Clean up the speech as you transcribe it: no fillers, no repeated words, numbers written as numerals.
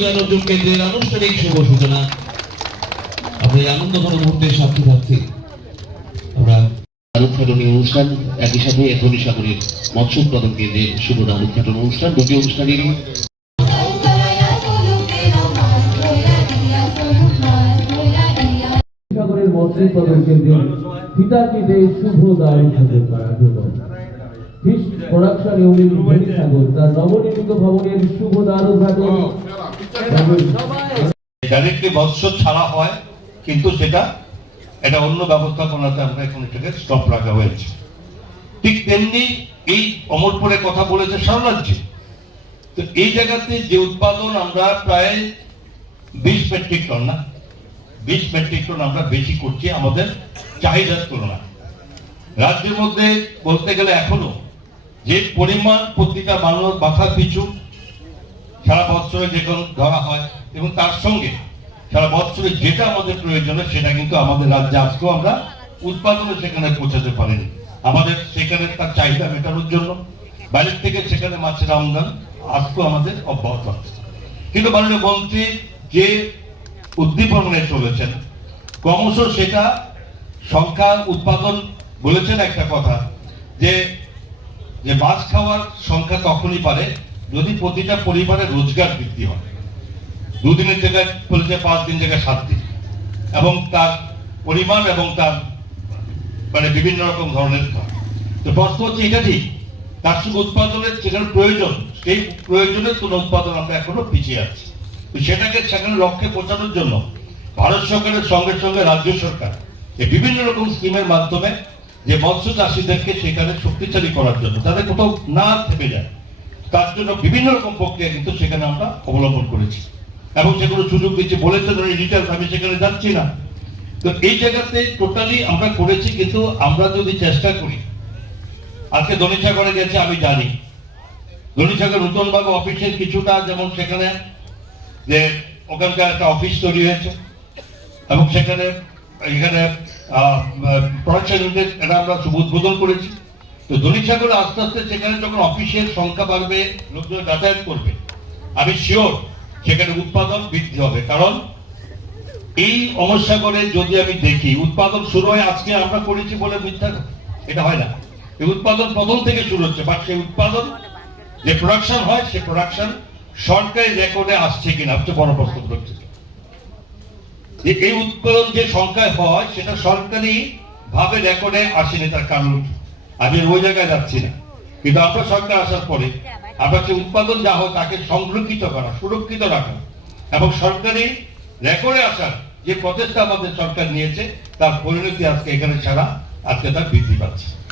জ্ঞানোদ্যোগ কেন্দ্রের আনুষ্ঠানিক শুভ সূচনা। আমরা এই আনন্দঘন মুহূর্তের সাক্ষী থাকছি। আমরা উদ্ঘাটনী অনুষ্ঠান, একই সাথে ধনীসাগরের মৎস্য উৎপাদন কেন্দ্রের শুভ উদ্ঘাটন অনুষ্ঠান, দুটি অনুষ্ঠানেরই সাগরের মৎস্য উৎপাদন কেন্দ্রের ফিতাকিতে শুভ দ্বার উদ্ঘাটন করার জন্য ফিশ প্রোডাকশন ইউনিট ধনীসাগর তার নবনির্মিত ভবনের শুভ দ্বার উদ্ঘাটন। ডাইরেক্টলি মৎস্য ছাড়া হয়, কিন্তু সেটা এটা অন্য ব্যবস্থাপনাতে আমরা এখন এটাকে স্টপ রাখা হয়েছে। ঠিক তেমনি এই অমরপুরে কথা বলেছে সাম্রাজ্যে, তো এই জায়গাতে যে উৎপাদন আমরা প্রায় 20 মেট্রিক টন, না 20 মেট্রিক টন আমরা বেশি করছি আমাদের চাহিদার তুলনায়। রাজ্যের মধ্যে বলতে গেলে এখনো যে পরিমাণ প্রতিটা মানুষ মাথা পিছু সারা বছরে যখন ধরা হয় এবং তার সঙ্গে সারা বছরে যেটা আমাদের প্রয়োজন সেটা কিন্তু আমাদের রাজ্যে আজকেও আমরা উৎপাদনে সেখানে পৌঁছাতে পারিনি। আমাদের সেখানে তার চাহিদা মেটানোর জন্য বাইরের থেকে সেখানে মাছের আমদানি আজকেও আমাদের অব্যাহত আছে। কিন্তু মাননীয় মন্ত্রী যে উদ্দীপনে চলেছেন ক্রমশ সেটা সংখ্যা উৎপাদন বলেছেন একটা কথা, যে মাছ খাওয়ার সংখ্যা তখনই পারে যদি প্রতিটা পরিবারের রোজগার বৃদ্ধি হয়। 2 দিনের জায়গায় বলেছে 5 দিন জায়গায় 7 দিন, এবং তার পরিমাণ এবং তার মানে বিভিন্ন রকম ধরনের। তো প্রশ্ন হচ্ছে এটা ঠিক, তার সঙ্গে উৎপাদনের যেখানে প্রয়োজন সেই প্রয়োজনের কোনো উৎপাদন আমরা এখনো পিছিয়ে আছি। সেটাকে সেখানে লক্ষ্যে পৌঁছানোর জন্য ভারত সরকারের সঙ্গে সঙ্গে রাজ্য সরকার এই বিভিন্ন রকম স্কিমের মাধ্যমে যে মৎস্য চাষীদেরকে সেখানে শক্তিশালী করার জন্য, তাদের কোথাও না থেমে যায়, তার জন্য বিভিন্ন রকম প্রক্রিয়া কিন্তু সেখানে আমরা অবলম্বন করেছি এবং সেগুলো সুযোগ দিচ্ছি। বলেছেন ডিটেলস, আমি সেখানে যাচ্ছি না। তো এই জায়গাতে টোটালি আমরা করেছি, কিন্তু আমরা যদি চেষ্টা করি, আজকে ধনীসাগরে গেছে আমি জানি ধনীসাগর নতুনভাবে অফিসের কিছুটা, যেমন সেখানে যে ওখানকার একটা অফিস তৈরি হয়েছে এবং সেখানে এখানে প্রোডাকশন ইউনিট এটা আমরা উদ্বোধন করেছি। তো ধনীসাগরে আস্তে আস্তে সেখানে যখন অফিসের সংখ্যা বাড়বে, লোকজন যাতায়াত করবে, আমি শিওর সেখানে উৎপাদন বৃদ্ধি হবে। কারণ এই অমরসাগরে যদি আমি দেখি উৎপাদন শুরু হয় আজকে আমরা করেছি বলে মিথ্যা, এটা হয় না। এই উৎপাদন প্রথম থেকে শুরু হচ্ছে, বাট সেই উৎপাদন যে প্রোডাকশন হয় সে প্রোডাকশন সরকারি রেকর্ডে আসছে কিনা হচ্ছে বড় প্রশ্ন হচ্ছে। এই উৎপাদন যে সংখ্যায় হয় সেটা সরকারি ভাবে রেকর্ডে আসেনি, তার কারণ আমি ওই জায়গায় যাচ্ছি না। কিন্তু আমরা সরকার আসার পরে আমরা যে উৎপাদন যা হয় তাকে সংরক্ষিত করা, সুরক্ষিত রাখা এবং সরকারি রেকর্ডে আসার যে প্রচেষ্টা আমাদের সরকার নিয়েছে তার পরিণতি আজকে এখানে ছাড়া আজকে তার বৃদ্ধি পাচ্ছে।